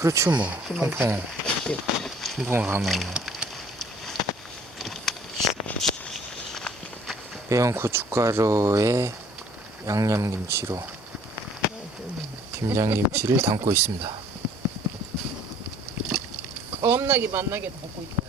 그렇죠, 뭐. 통풍 가면 뭐. 매운 고춧가루에 양념김치로 김장김치를 담고 있습니다. 겁나게 만나게 담고 있다.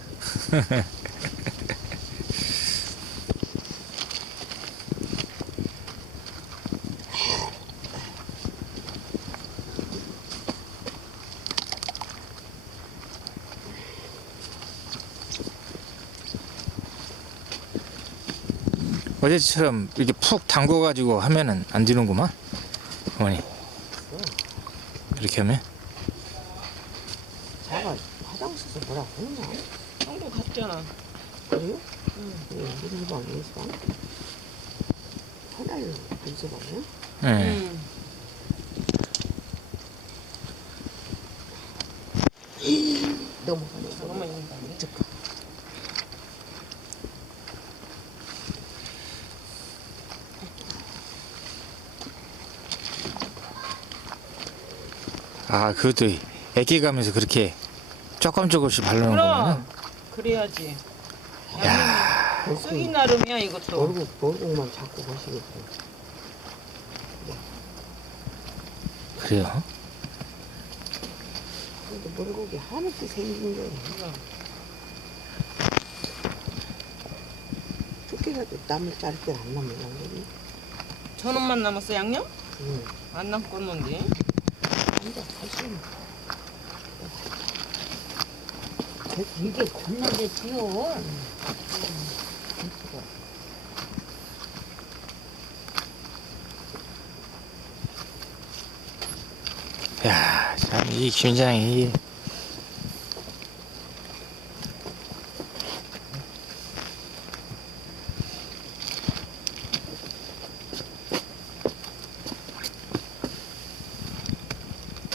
어제처럼 이렇게 푹 담궈가지고 하면은 안 되는구만, 어머니. 이렇게 하면? 자가 화장실에서 뭐라고 했나? 한국 갔잖아. 그래요? 응. 우리 방에서 하나를 가져가네? 네. 넘어가네. 잠깐만 있는 거 아니야? 잠깐. 아, 그것도 애기 가면서 그렇게 조금씩 바르는 거구나. 그럼 그래야지. 야, 쓰기 나름이야 이것도. 얼굴만 자꾸 보시겠어. 그래요? 근데 머리고기 하얗게 생긴 게 두께가도 땀을 자를 때안 남는 거니? 저놈만 남았어 양념? 응. 안 남겠는데. 앉아, 다시. 이게 겁나게 튀어. 야, 참, 이 김장이